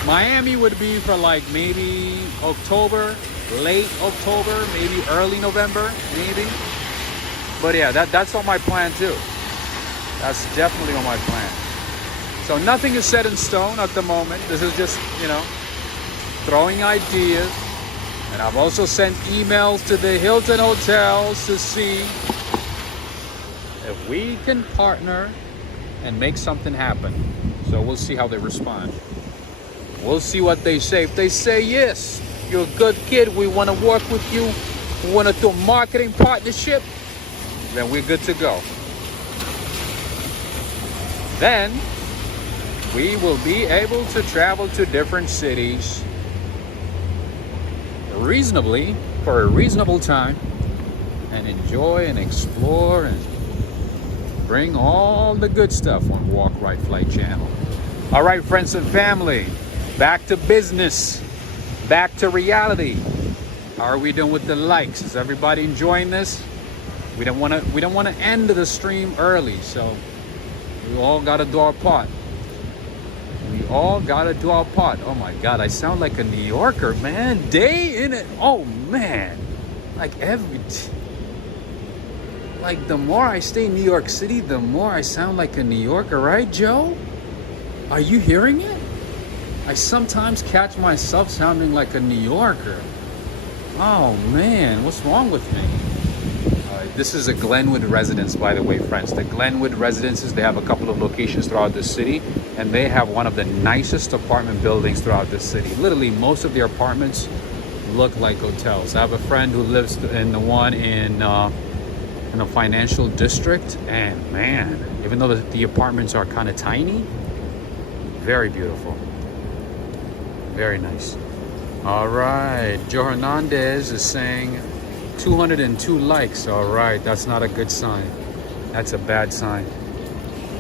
Miami would be for like maybe October, late October, maybe early November, maybe. But yeah, that's on my plan too. That's definitely on my plan. So nothing is set in stone at the moment. This is just, throwing ideas. And I've also sent emails to the Hilton hotels to see if we can partner and make something happen. So we'll see how they respond. We'll see what they say. If they say, yes, you're a good kid, we want to work with you, we want to do a marketing partnership, then we're good to go. Then we will be able to travel to different cities reasonably for a reasonable time and enjoy and explore and bring all the good stuff on Walk Right Flight channel. All right, friends and family, back to business, back to reality. How are we doing with the likes? Is everybody enjoying this? We don't want to end the stream early, so we all got to do our part. We all gotta do our part. Oh my God, I sound like a New Yorker, man. Day in it. Oh man, like the more I stay in New York City, the more I sound like a New Yorker, right, Joe? Are you hearing it? I sometimes catch myself sounding like a New Yorker. Oh man, what's wrong with me? This is a Glenwood residence, by the way, friends. The Glenwood residences, they have a couple of locations throughout the city, and they have one of the nicest apartment buildings throughout the city. Literally, most of the apartments look like hotels. I have a friend who lives in the one in a financial district, and man, even though the apartments are kind of tiny, very beautiful. Very nice. All right, Joe Hernandez is saying 202 likes. All right, that's not a good sign. That's a bad sign.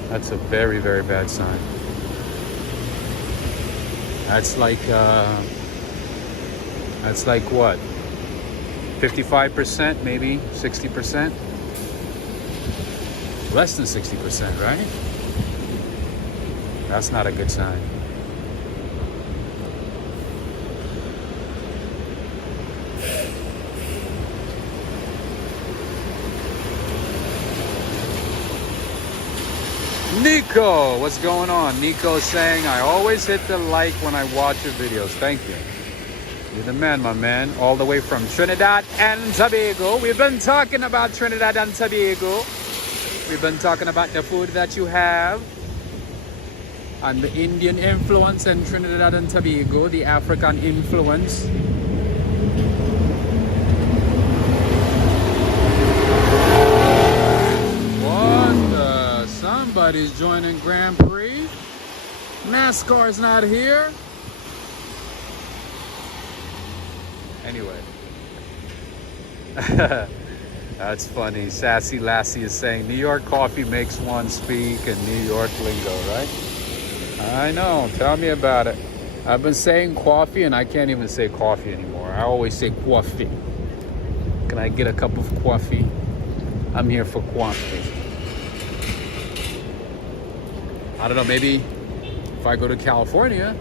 That's a very, very bad sign. That's like what? 55%, maybe 60%? Less than 60%, right? That's not a good sign. Nico, what's going on? Nico is saying, I always hit the like when I watch your videos. Thank you. You're the man, my man. All the way from Trinidad and Tobago. We've been talking about Trinidad and Tobago. We've been talking about the food that you have and the Indian influence in Trinidad and Tobago, the African influence. Somebody's joining Grand Prix. NASCAR's not here. Anyway. That's funny. Sassy Lassie is saying New York coffee makes one speak in New York lingo, right? I know. Tell me about it. I've been saying coffee and I can't even say coffee anymore. I always say coffee. Can I get a cup of coffee? I'm here for coffee. I don't know, maybe if I go to California,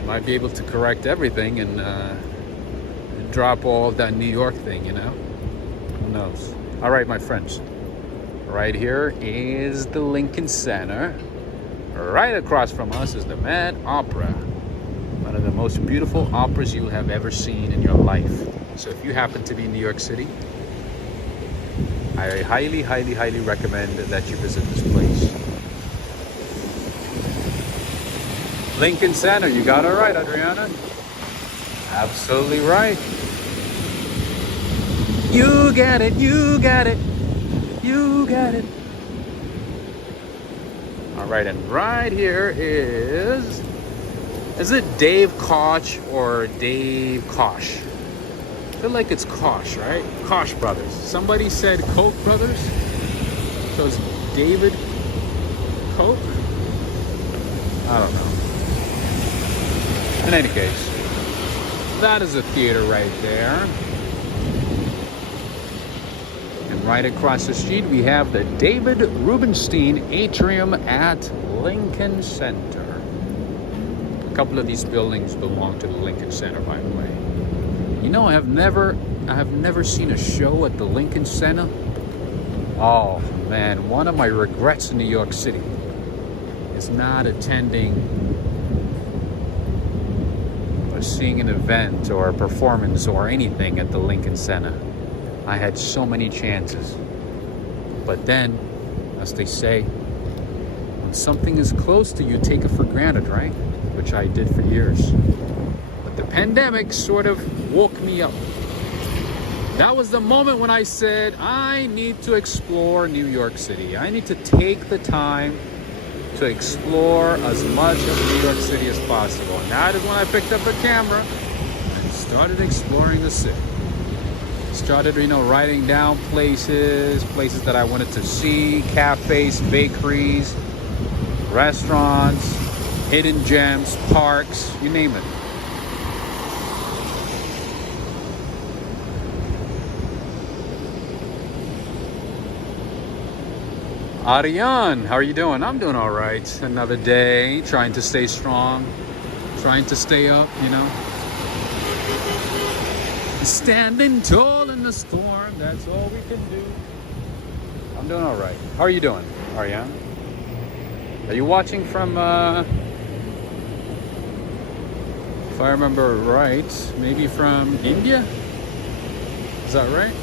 I might be able to correct everything and drop all of that New York thing, Who knows? All right, my friends. Right here is the Lincoln Center. Right across from us is the Met Opera. One of the most beautiful operas you have ever seen in your life. So if you happen to be in New York City, I highly, highly, highly recommend that you visit this place. Lincoln Center, you got it right, Adriana. Absolutely right. You got it, you got it, you got it. All right, and right here is it Dave Koch or Dave Koch? feel like it's Koch, right? Koch brothers. Somebody said Koch brothers. So it's David Koch? I don't know. In any case, that is a theater right there. And right across the street, we have the David Rubenstein Atrium at Lincoln Center. A couple of these buildings belong to the Lincoln Center, by the way. You know, I have never seen a show at the Lincoln Center. Oh man, one of my regrets in New York City is not attending or seeing an event or a performance or anything at the Lincoln Center. I had so many chances. But then, as they say, when something is close to you, take it for granted, right? Which I did for years. But the pandemic sort of woke me up. That was the moment when I said, I need to explore New York City. I need to take the time to explore as much of New York City as possible. And that is when I picked up a camera and started exploring the city. Started, writing down places that I wanted to see, cafes, bakeries, restaurants, hidden gems, parks, you name it. Ariane, how are you doing? I'm doing all right. Another day, trying to stay strong, trying to stay up, Standing tall in the storm, that's all we can do. I'm doing all right. How are you doing, Ariane? Are you watching from, if I remember right, maybe from India? Is that right?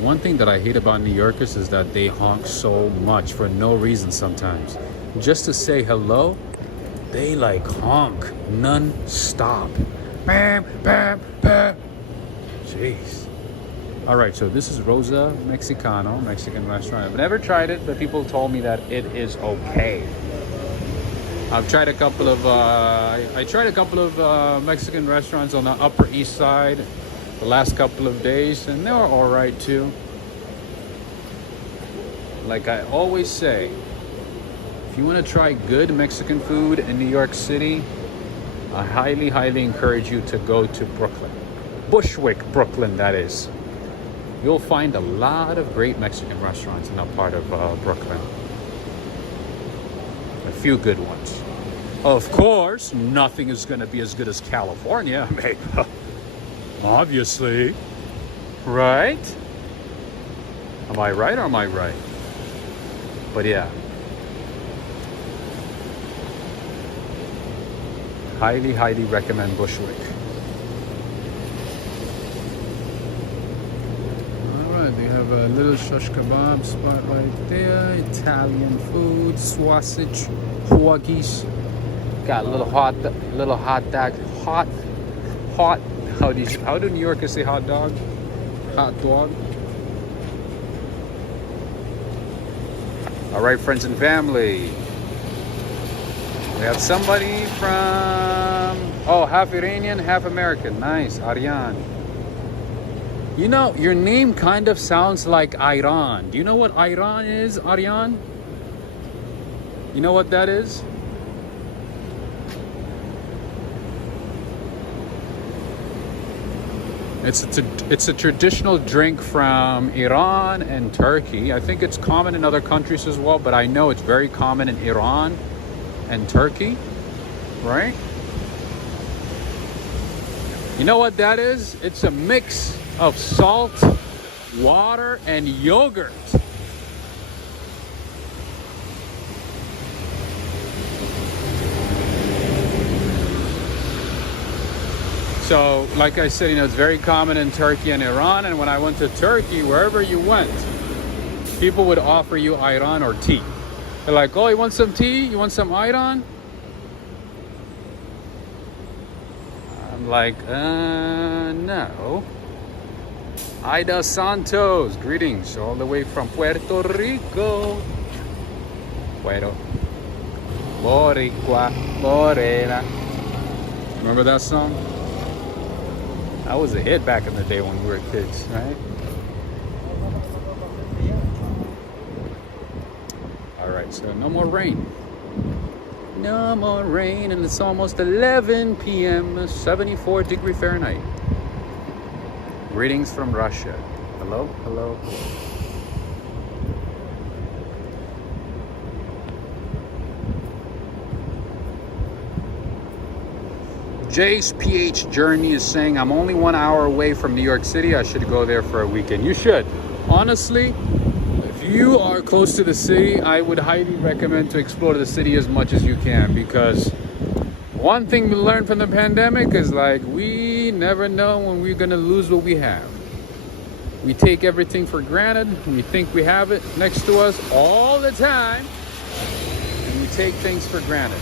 One thing that I hate about New Yorkers is that they honk so much for no reason sometimes. Just to say hello, they like honk non-stop. Bam, bam, bam. Jeez. All right, so this is Rosa Mexicano, Mexican restaurant. I've never tried it, but people told me that it is okay. I've tried a couple of, Mexican restaurants on the Upper East Side the last couple of days, and they were all right too. Like I always say, if you want to try good Mexican food in New York City, I highly, highly encourage you to go to Brooklyn. Bushwick, Brooklyn, that is. You'll find a lot of great Mexican restaurants in that part of Brooklyn. A few good ones. Of course, nothing is going to be as good as California. I mean, obviously, right? Am I right or am I right? But yeah, highly, highly recommend Bushwick. All right, we have a little shush kebab spot right there. Italian food, sausage, hoagies. Got a little hot dog, hot. How do New Yorkers say hot dog? Hot dog. All right, friends and family. We have somebody from, half Iranian, half American. Nice, Ariane. You know, your name kind of sounds like Iran. Do you know what Iran is, Ariane? You know what that is? It's a traditional drink from Iran and Turkey. I think it's common in other countries as well, but I know it's very common in Iran and Turkey, right? You know what that is? It's a mix of salt, water, and yogurt. So, like I said, it's very common in Turkey and Iran. And when I went to Turkey, wherever you went, people would offer you ayran or tea. They're like, oh, you want some tea? You want some ayran? I'm like, no. Ida Santos, greetings all the way from Puerto Rico. Cuero. Boricua, morena. Remember that song? That was a hit back in the day when we were kids, right? All right, so no more rain. No more rain, and it's almost 11 p.m., 74 degrees Fahrenheit. Greetings from Russia. Hello, hello. Jay's PH Journey is saying, I'm only 1 hour away from New York City. I should go there for a weekend. You should. Honestly, if you are close to the city, I would highly recommend to explore the city as much as you can, because one thing we learned from the pandemic is like, we never know when we're going to lose what we have. We take everything for granted. We think we have it next to us all the time, and we take things for granted.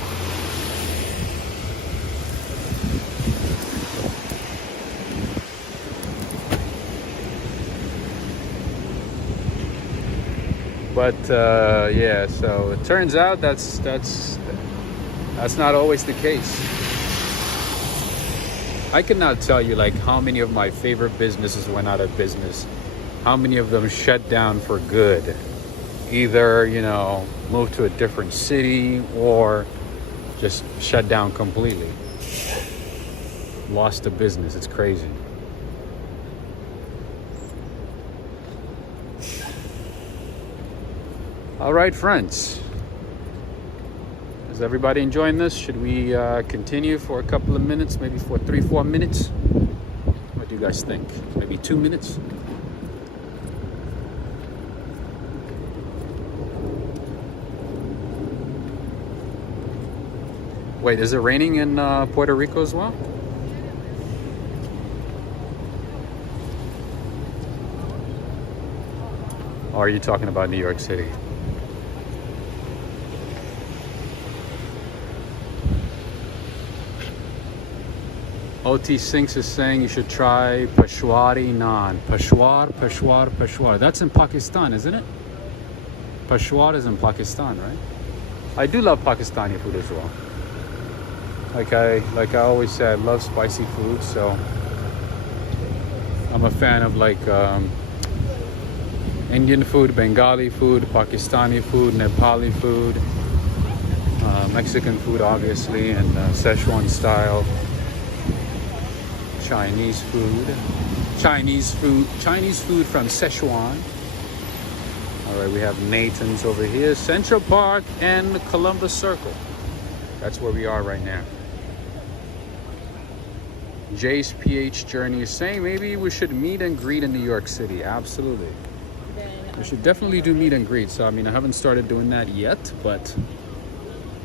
But yeah, so it turns out that's not always the case. I cannot tell you like how many of my favorite businesses went out of business, how many of them shut down for good, either, you know, moved to a different city or just shut down completely, lost the business. It's crazy. All right, friends. Is everybody enjoying this? Should we continue for a couple of minutes, maybe for 3-4 minutes? What do you guys think? Maybe 2 minutes? Wait, is it raining in Puerto Rico as well? Or are you talking about New York City? OT Sinks is saying you should try Peshwari naan. Peshwar. That's in Pakistan, isn't it? Peshwar is in Pakistan, right? I do love Pakistani food as well. Like I always say, I love spicy food, so I'm a fan of like Indian food, Bengali food, Pakistani food, Nepali food, Mexican food, obviously, and Szechuan style. Chinese food from Szechuan. All right, we have Nathan's over here, Central Park and Columbus Circle. That's where we are right now. Jay's PH Journey is saying maybe we should meet and greet in New York City. Absolutely. We should definitely do meet and greet. So, I mean, I haven't started doing that yet, but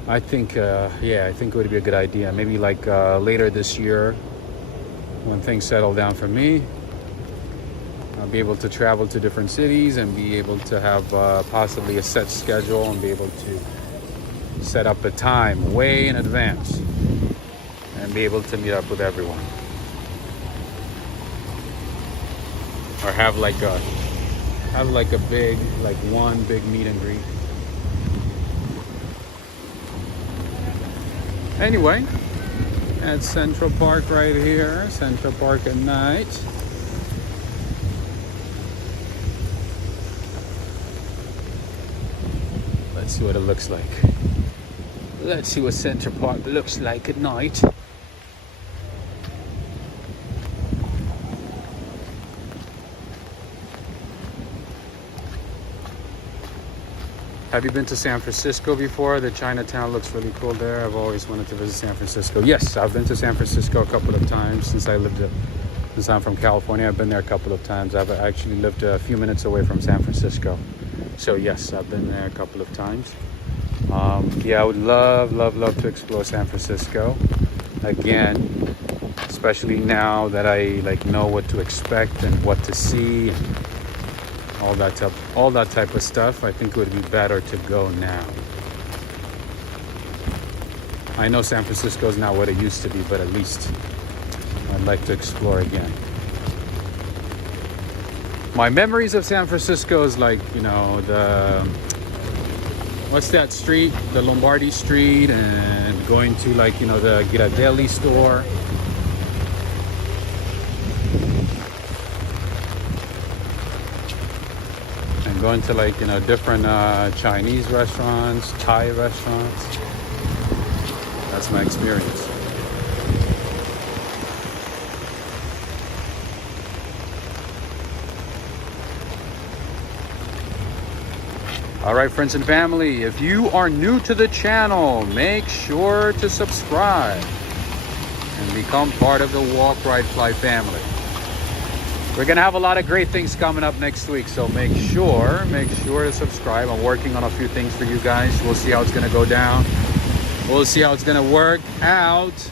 I think, yeah, I think it would be a good idea. Maybe like later this year, when things settle down for me, I'll be able to travel to different cities and be able to have possibly a set schedule and be able to set up a time way in advance and be able to meet up with everyone. Or have like a big, like one big meet and greet. Anyway, at Central Park right here, Central Park at night. Let's see what it looks like. Let's see what Central Park looks like at night. Have you been to San Francisco before? The Chinatown looks really cool there. I've always wanted to visit San Francisco. Yes, I've been to San Francisco a couple of times since I'm from California. I've been there a couple of times. I've actually lived a few minutes away from San Francisco. So yes, I've been there a couple of times. Yeah, I would love to explore San Francisco again, especially now that I like know what to expect and what to see. All that type of stuff. I think it would be better to go now. I know San Francisco is not what it used to be, but at least I'd like to explore again. My memories of San Francisco is like, you know, what's that street? The Lombardi Street, and going to like, you know, the Ghirardelli store. And going to like, you know, different Chinese restaurants, Thai restaurants. That's my experience. All right, friends and family, if you are new to the channel, make sure to subscribe and become part of the Walk, Ride, Fly family. We're gonna have a lot of great things coming up next week, so make sure to subscribe. I'm working on a few things for you guys. We'll see how it's gonna go down. We'll see how it's gonna work out,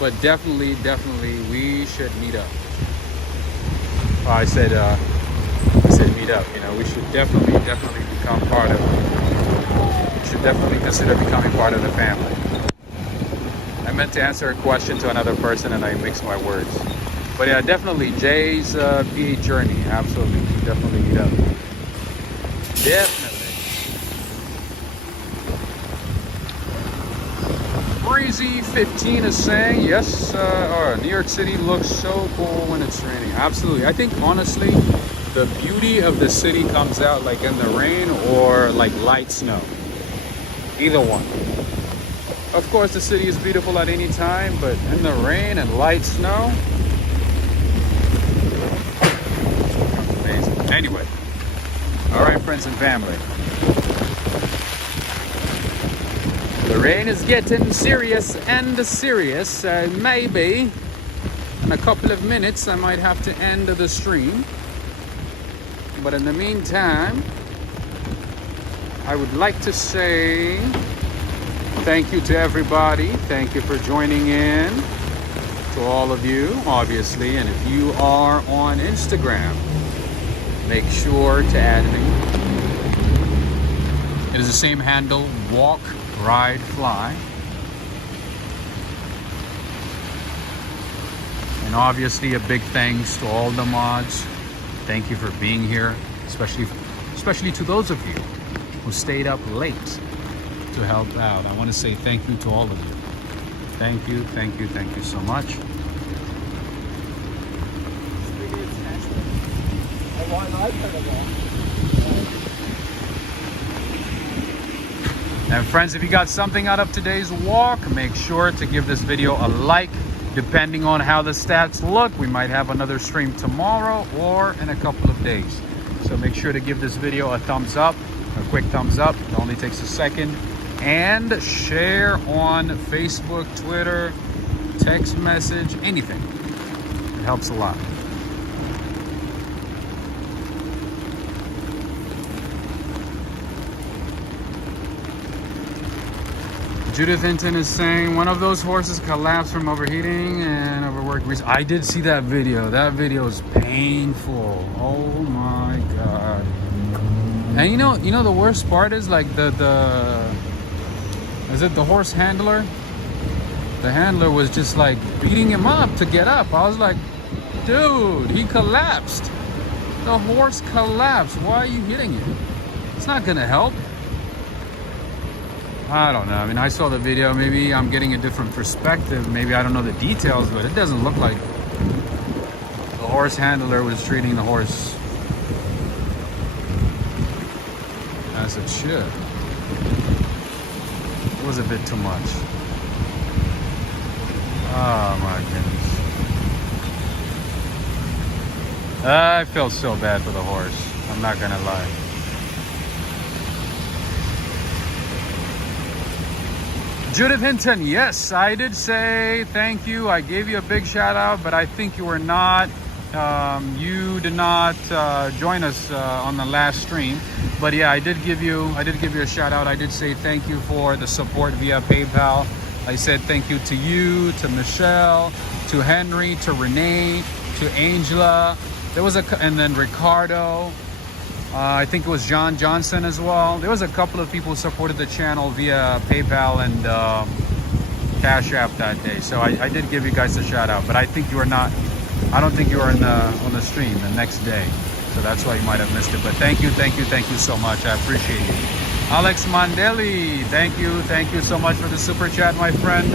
but definitely we should meet up. Oh, I said meet up. You know, we should definitely become part of it. We should definitely consider becoming part of the family. I meant to answer a question to another person and I mixed my words. But yeah, definitely Jay's PA journey. Absolutely, definitely meet up. Definitely. Breezy 15 is saying, yes, New York City looks so cool when it's raining. Absolutely. I think honestly, the beauty of the city comes out like in the rain or like light snow. Either one. Of course, the city is beautiful at any time, but in the rain and light snow, amazing. Anyway, all right, friends and family. The rain is getting serious and serious. Maybe in a couple of minutes, I might have to end the stream. But in the meantime, I would like to say thank you to everybody. Thank you for joining in. To all of you, obviously. And if you are on Instagram, make sure to add me. It is the same handle, Walk, Ride, Fly. And obviously a big thanks to all the mods. Thank you for being here, especially to those of you who stayed up late to help out. I want to say thank you to all of you. Thank you so much. And friends, if you got something out of today's walk, make sure to give this video a like. Depending on how the stats look, we might have another stream tomorrow or in a couple of days. So make sure to give this video a thumbs up, a quick thumbs up. It only takes a second. And share on Facebook, Twitter, text message, anything. It helps a lot. Judith Hinton is saying one of those horses collapsed from overheating and overwork. I did see that video. That video is painful. Oh my god. And you know the worst part is like is it the horse handler? The handler was just like beating him up to get up. I was like, dude, he collapsed. The horse collapsed. Why are you hitting it? It's not gonna help. I don't know. I mean, I saw the video. Maybe I'm getting a different perspective. Maybe I don't know the details, but it doesn't look like the horse handler was treating the horse as it should. It was a bit too much. Oh my goodness. I felt so bad for the horse. I'm not gonna lie. Judith Hinton, yes, I did say thank you. I gave you a big shout out, but I think you were not, you did not join us on the last stream. But yeah, I did give you a shout out. I did say thank you for the support via PayPal. I said thank you to you, to Michelle, to Henry, to Renee, to Angela. There was and then Ricardo. I think it was John Johnson as well. There was a couple of people who supported the channel via PayPal and Cash App that day. So I did give you guys a shout out, but I think you were not. I don't think you were on the stream the next day. So that's why you might have missed it. But thank you so much. I appreciate you. Alex Mandeli, thank you so much for the super chat, my friend.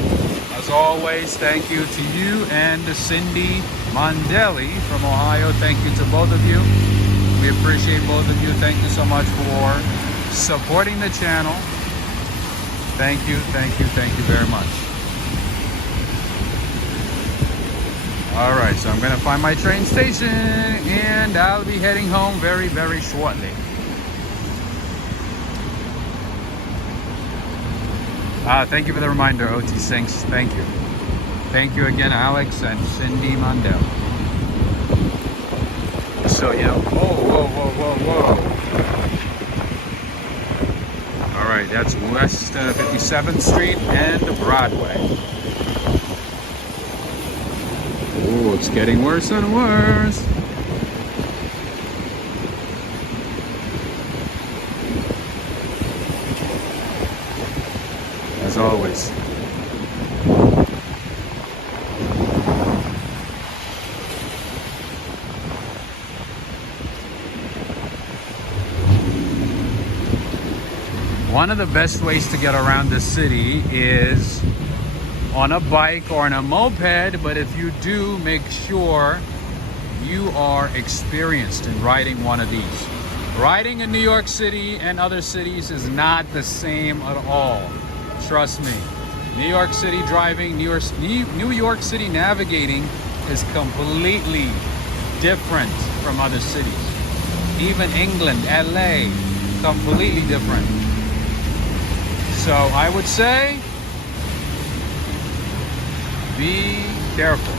As always, thank you to you and Cindy Mandeli from Ohio. Thank you to both of you. We appreciate both of you. Thank you so much for supporting the channel. Thank you very much. All right, so I'm gonna find my train station and I'll be heading home very, very shortly. Thank you for the reminder, OT Sinks. Thank you. Thank you again, Alex and Cindy Mandel. So, yeah. Whoa. All right, that's West 57th Street and Broadway. Oh, it's getting worse and worse. As always. One of the best ways to get around the city is on a bike or on a moped, but if you do, make sure you are experienced in riding one of these. Riding in New York City and other cities is not the same at all. Trust me. New York City driving, New York City navigating is completely different from other cities. Even England, LA, completely different. So I would say, be careful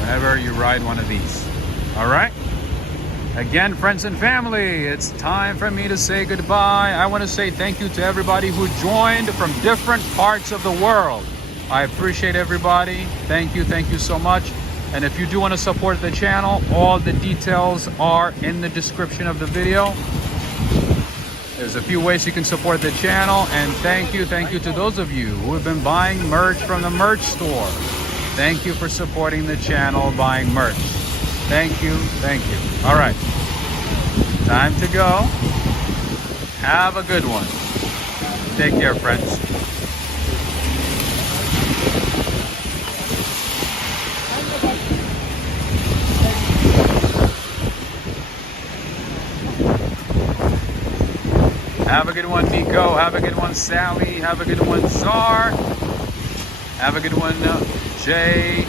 whenever you ride one of these. All right? Again, friends and family, it's time for me to say goodbye. I want to say thank you to everybody who joined from different parts of the world. I appreciate everybody. Thank you so much. And if you do want to support the channel, all the details are in the description of the video. There's a few ways you can support the channel, and thank you to those of you who have been buying merch from the merch store. Thank you for supporting the channel, buying merch. Thank you. All right, time to go. Have a good one. Take care, friends. Have a good one, Nico. Have a good one, Sally. Have a good one, Czar. Have a good one, Jay,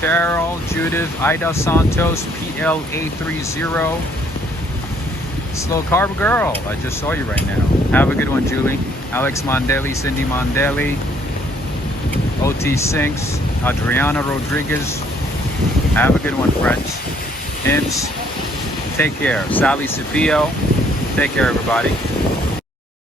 Carol, Judith, Ida Santos, PLA30. Slow Carb Girl. I just saw you right now. Have a good one, Julie. Alex Mandeli, Cindy Mandeli, OT Sinks, Adriana Rodriguez. Have a good one, friends. Hints. Take care. Sally Cepillo. Take care, everybody.